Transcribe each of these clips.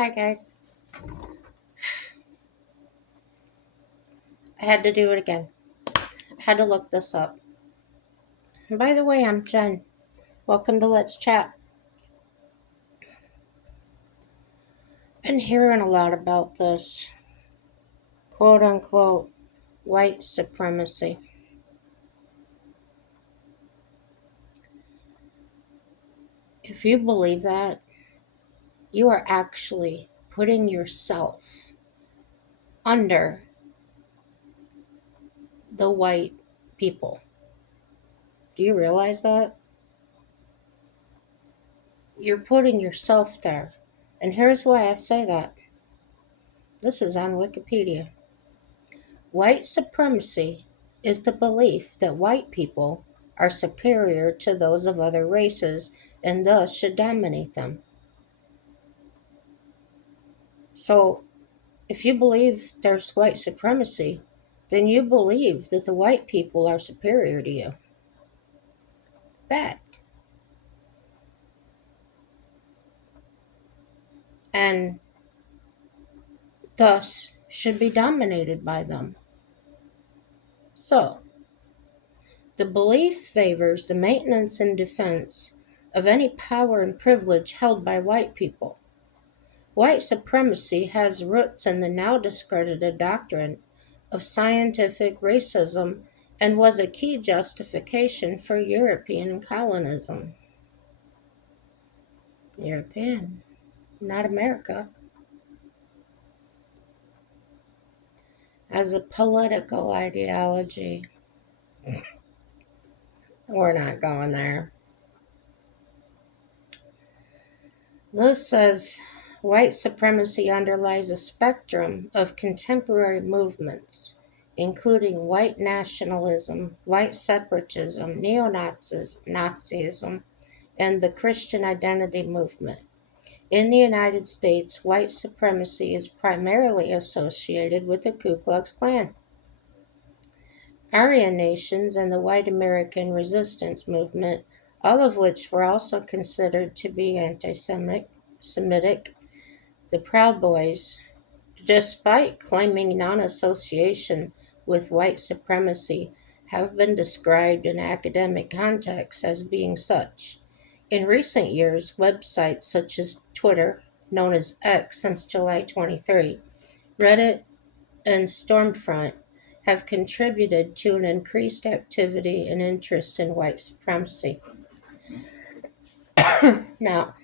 Hi guys. I had to do it again. I had to look this up. And by the way, I'm Jen. Welcome to Let's Chat. Been hearing a lot about this quote unquote white supremacy. If you believe that, you are actually putting yourself under the white people. Do you realize that? You're putting yourself there. And here's why I say that. This is on Wikipedia. White supremacy is the belief that white people are superior to those of other races and thus should dominate them. So, if you believe there's white supremacy, then you believe that the white people are superior to you. Fact. And thus should be dominated by them. So, the belief favors the maintenance and defense of any power and privilege held by white people. White supremacy has roots in the now discredited doctrine of scientific racism and was a key justification for European colonism. European, not America. As a political ideology, we're not going there. This says white supremacy underlies a spectrum of contemporary movements, including white nationalism, white separatism, Nazism, and the Christian identity movement. In the United States, white supremacy is primarily associated with the Ku Klux Klan, Aryan nations, and the white American resistance movement, all of which were also considered to be anti Semitic. The Proud Boys, despite claiming non association with white supremacy, have been described in academic contexts as being such. In recent years, websites such as Twitter, known as X since July 23, Reddit, and Stormfront have contributed to an increased activity and interest in white supremacy. Now,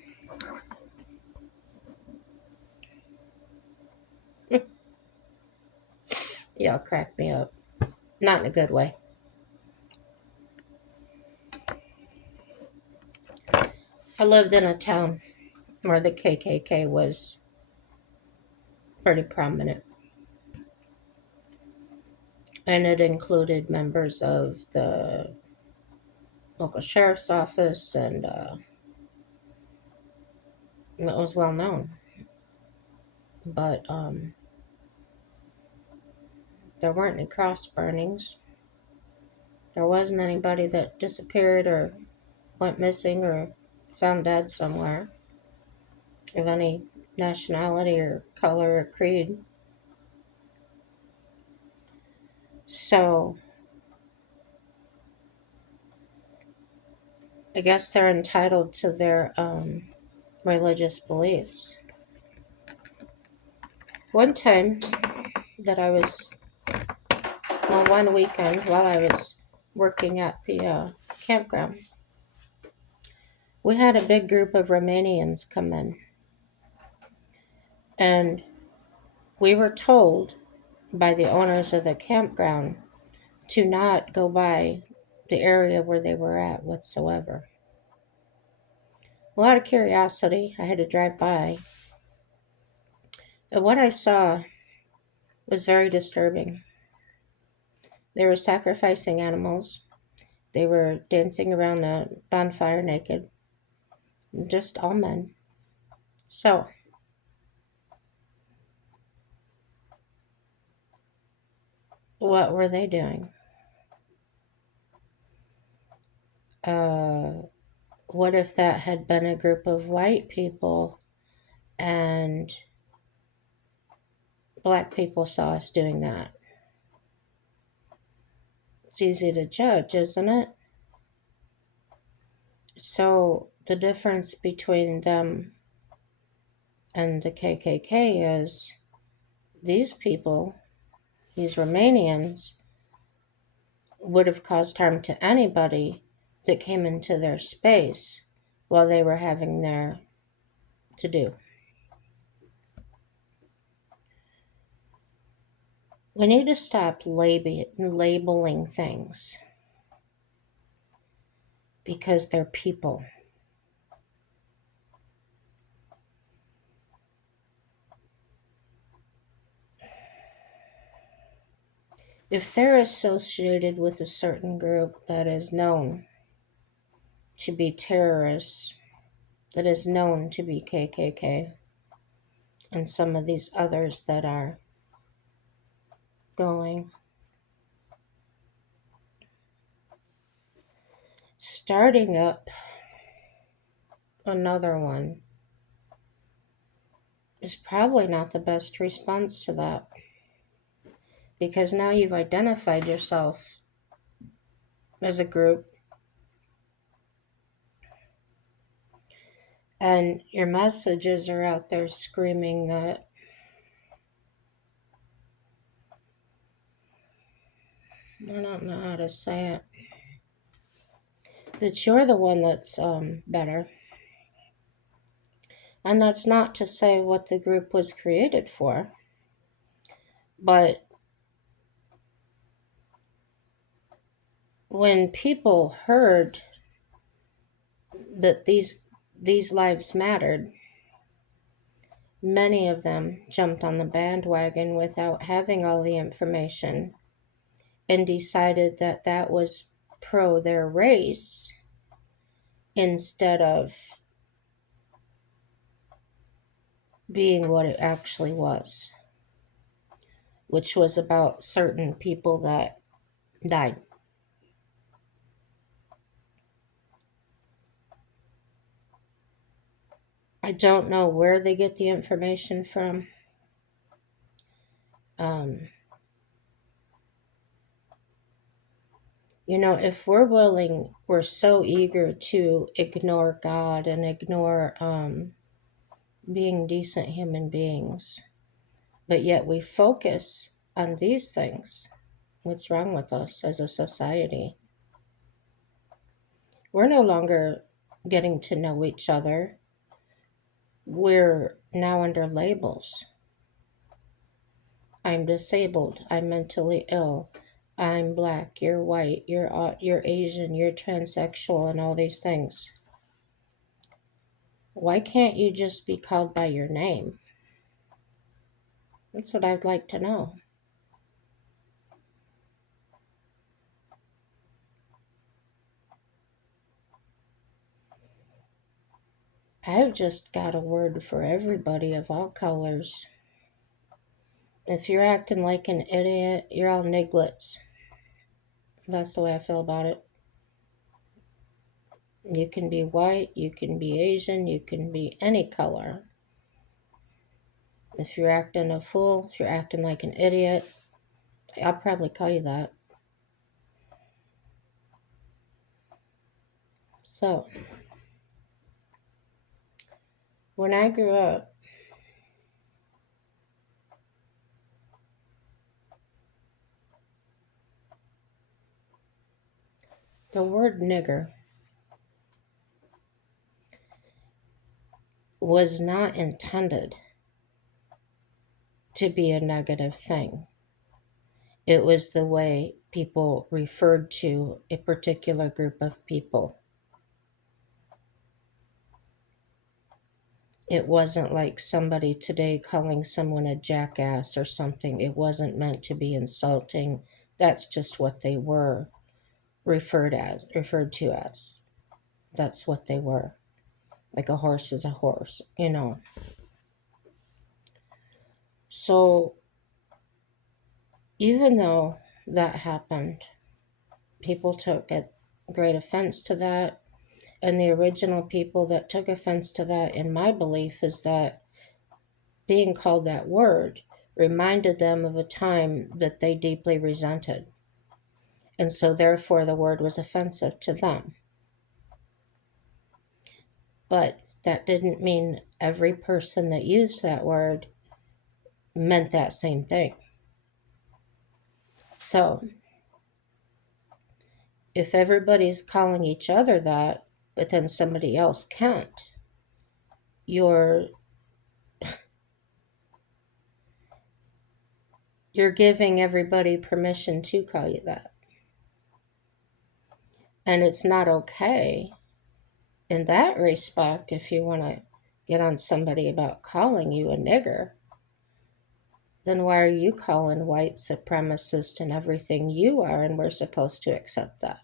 y'all crack me up. Not in a good way. I lived in a town where the KKK was pretty prominent, and it included members of the local sheriff's office, and it was well known. But there weren't any cross burnings. There wasn't anybody that disappeared or went missing or found dead somewhere of any nationality or color or creed. So I guess they're entitled to their religious beliefs. One time that I was, well, one weekend while I was working at the campground, we had a big group of Romanians come in, and we were told by the owners of the campground to not go by the area where they were at whatsoever. A lot of curiosity, I had to drive by. And what I saw was very disturbing. They were sacrificing animals. They were dancing around a bonfire naked. Just all men. So, what were they doing? Uh, what if that had been a group of white people and black people saw us doing that. It's easy to judge, isn't it? So the difference between them and the KKK is these people, these Romanians, would have caused harm to anybody that came into their space while they were having their to do. We need to stop labeling things because they're people. If they're associated with a certain group that is known to be terrorists, that is known to be KKK, and some of these others that are going, starting up another one is probably not the best response to that, because now you've identified yourself as a group and your messages are out there screaming that I don't know how to say it, that you're the one that's better. And that's not to say what the group was created for, but when people heard that these lives mattered, many of them jumped on the bandwagon without having all the information and decided that that was pro their race instead of being what it actually was, which was about certain people that died. I don't know where they get the information from. If we're so eager to ignore God and ignore being decent human beings, but yet we focus on these things, what's wrong with us as a society? We're no longer getting to know each other. We're now under labels. I'm disabled. I'm mentally ill. I'm black. You're white. You're Asian. You're transsexual, and all these things. Why can't you just be called by your name? That's what I'd like to know. I've just got a word for everybody of all colors. If you're acting like an idiot, you're all Niglets. That's the way I feel about it. You can be white, you can be Asian, you can be any color. If you're acting a fool, if you're acting like an idiot, I'll probably call you that. So, when I grew up, the word nigger was not intended to be a negative thing. It was the way people referred to a particular group of people. It wasn't like somebody today calling someone a jackass or something. It wasn't meant to be insulting. That's just what they were referred to as. That's what they were. Like a horse is a horse. So even though that happened, people took great offense to that. And the original people that took offense to that, in my belief, is that being called that word reminded them of a time that they deeply resented. And so, therefore, the word was offensive to them. But that didn't mean every person that used that word meant that same thing. So, if everybody's calling each other that, but then somebody else can't, you're giving everybody permission to call you that. And it's not okay in that respect if you want to get on somebody about calling you a nigger. Then why are you calling white supremacist and everything you are, and we're supposed to accept that?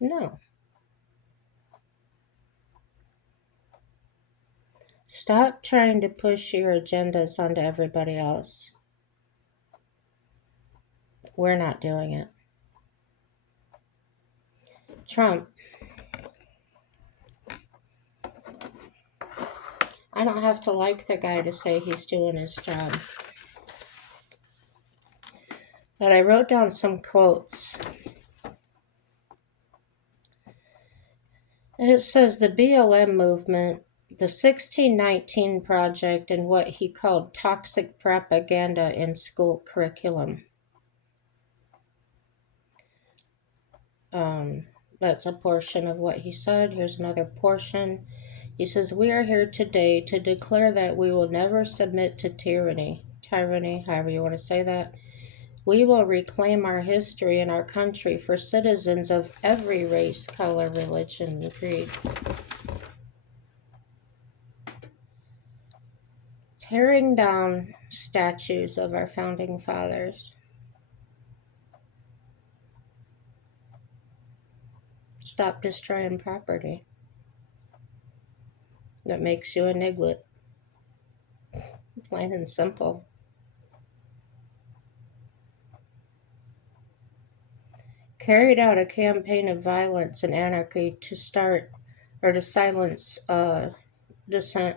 No. Stop trying to push your agendas onto everybody else. We're not doing it. Trump. I don't have to like the guy to say he's doing his job. But I wrote down some quotes. It says the BLM movement, the 1619 Project, and what he called toxic propaganda in school curriculum. That's a portion of what he said. Here's another portion. He says, we are here today to declare that we will never submit to tyranny, however you want to say that. We will reclaim our history and our country for citizens of every race, color, religion, and creed. Tearing down statues of our founding fathers. Stop destroying property. That makes you a niglet. Plain and simple. Carried out a campaign of violence and anarchy to silence dissent,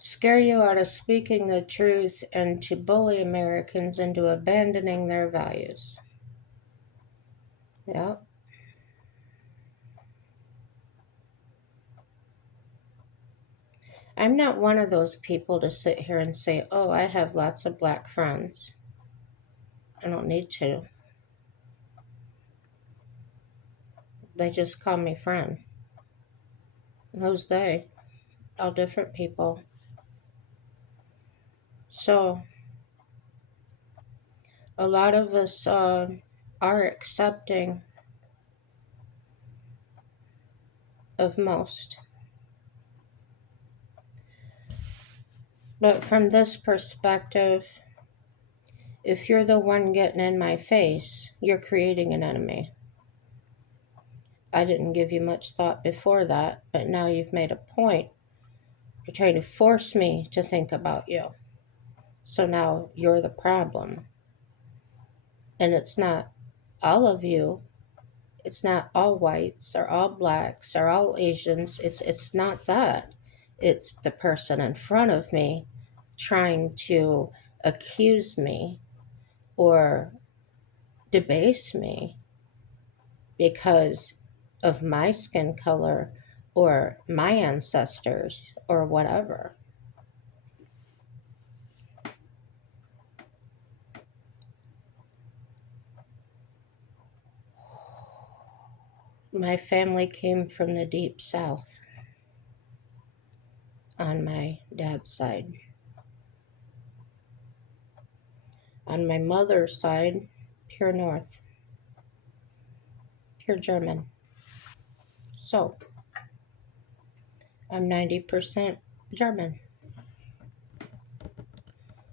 scare you out of speaking the truth, and to bully Americans into abandoning their values. Yep. I'm not one of those people to sit here and say, oh, I have lots of black friends. I don't need to. They just call me friend. Who's they? All different people. So, a lot of us are accepting of most. But from this perspective, if you're the one getting in my face, you're creating an enemy. I didn't give you much thought before that, but now you've made a point. You're trying to force me to think about you. So now you're the problem. And it's not all of you. It's not all whites or all blacks or all Asians. It's not that. It's the person in front of me trying to accuse me or debase me because of my skin color or my ancestors or whatever. My family came from the deep south on my dad's side. On my mother's side, pure north, pure German. So, I'm 90% German.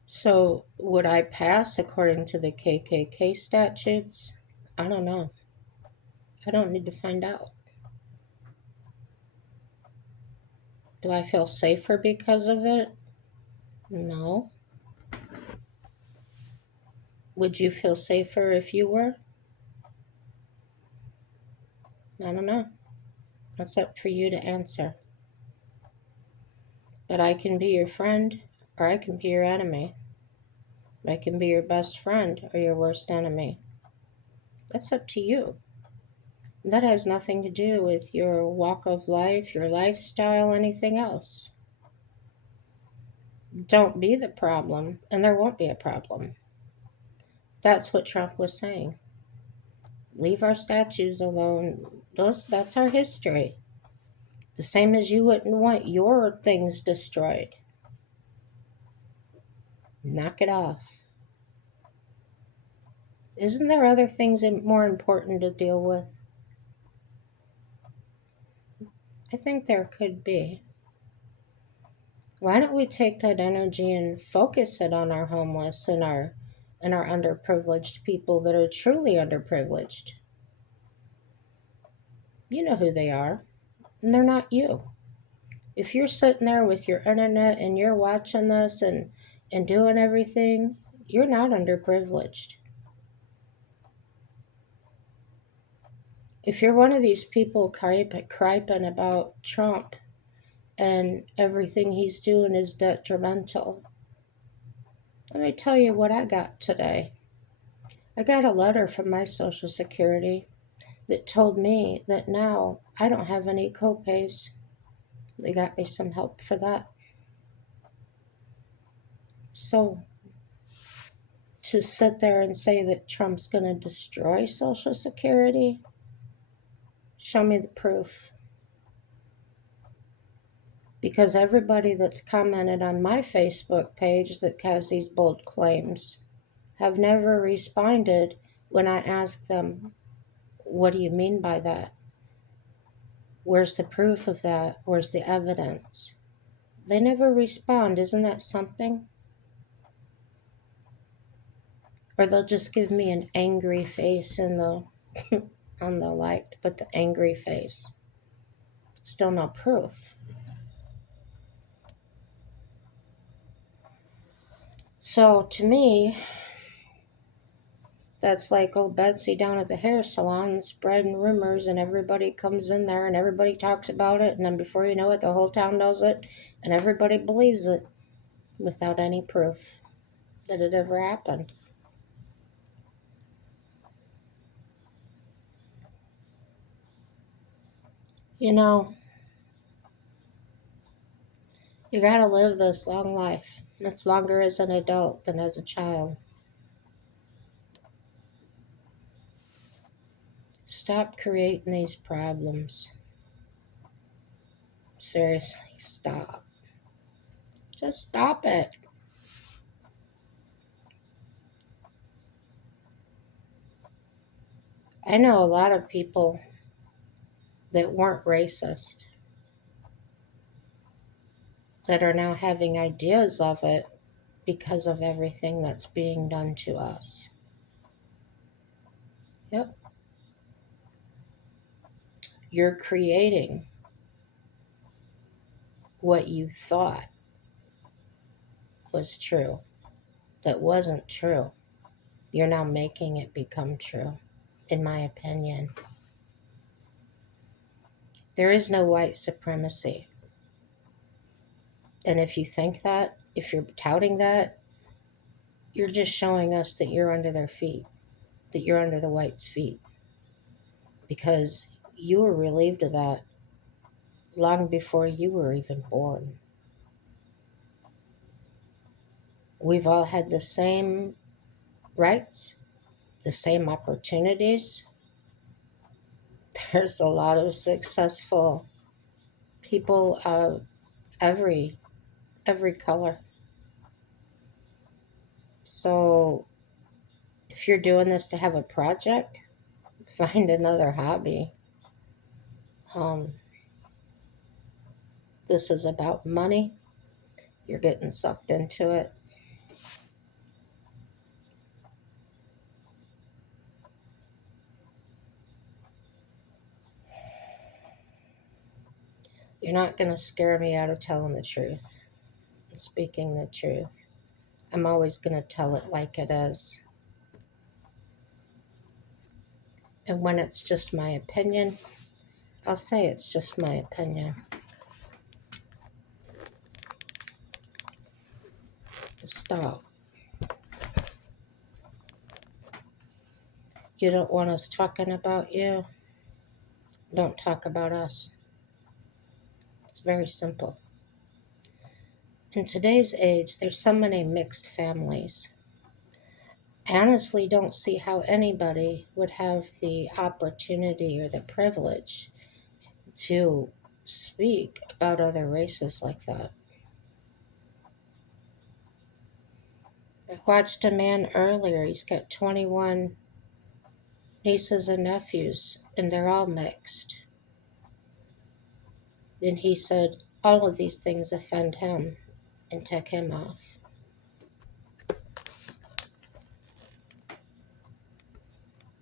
So, would I pass according to the KKK statutes? I don't know. I don't need to find out. Do I feel safer because of it? No. Would you feel safer if you were? I don't know. That's up for you to answer. But I can be your friend. or I can be your enemy. I can be your best friend or your worst enemy. That's up to you. That has nothing to do with your walk of life, your lifestyle, anything else. Don't be the problem, and there won't be a problem. That's what Trump was saying. Leave our statues alone. That's our history. The same as you wouldn't want your things destroyed. Knock it off. Isn't there other things more important to deal with? I think there could be. Why don't we take that energy and focus it on our homeless and our underprivileged people that are truly underprivileged? You know who they are, and they're not you. If you're sitting there with your internet and you're watching this and doing everything, you're not underprivileged. If you're one of these people criping about Trump and everything he's doing is detrimental, let me tell you what I got today. I got a letter from my Social Security that told me that now I don't have any copays. They got me some help for that. So to sit there and say that Trump's going to destroy Social Security, show me the proof. Because everybody that's commented on my Facebook page that has these bold claims have never responded when I ask them, what do you mean by that? Where's the proof of that? Where's the evidence? They never respond. Isn't that something? Or they'll just give me an angry face in the on the like, but the angry face. Still no proof. So to me, that's like old Betsy down at the hair salon spreading rumors, and everybody comes in there and everybody talks about it, and then before you know it, the whole town knows it, and everybody believes it without any proof that it ever happened. You know, you gotta live this long life. It's longer as an adult than as a child. Stop creating these problems. Seriously, stop. Just stop it. I know a lot of people that weren't racist that are now having ideas of it because of everything that's being done to us. Yep. You're creating what you thought was true that wasn't true. You're now making it become true, in my opinion. There is no white supremacy. And if you think that, if you're touting that, you're just showing us that you're under their feet, that you're under the whites' feet. Because you were relieved of that long before you were even born. We've all had the same rights, the same opportunities. There's a lot of successful people of every color. So if you're doing this to have a project, find another hobby. Um, this is about money. You're getting sucked into it. You're not going to scare me out of telling the truth and speaking the truth. I'm always going to tell it like it is. And when it's just my opinion, I'll say it's just my opinion. Stop. You don't want us talking about you? Don't talk about us. It's very simple. In today's age, there's so many mixed families. I honestly don't see how anybody would have the opportunity or the privilege to speak about other races like that. I watched a man earlier, he's got 21 nieces and nephews, and they're all mixed. And he said all of these things offend him and tick him off.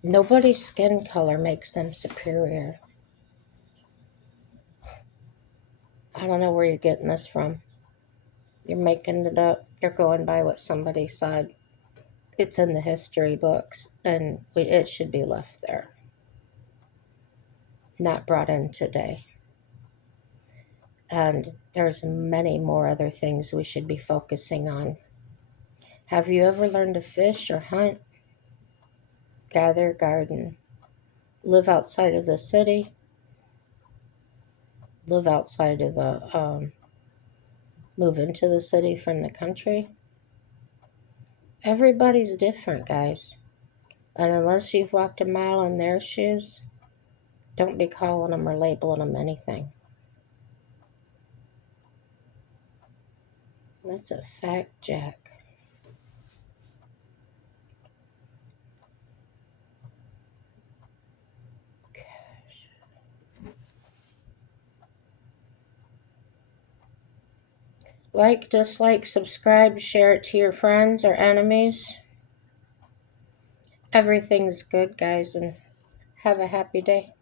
Nobody's skin color makes them superior. I don't know where you're getting this from. You're making it up. You're going by what somebody said. It's in the history books, and it should be left there, not brought in today. And there's many more other things we should be focusing on. Have you ever learned to fish or hunt, gather, garden, live outside of the city, live outside of move into the city from the country? Everybody's different, guys. And unless you've walked a mile in their shoes, don't be calling them or labeling them anything. That's a fact, Jack. Like, dislike, subscribe, share it to your friends or enemies. Everything's good, guys, and have a happy day.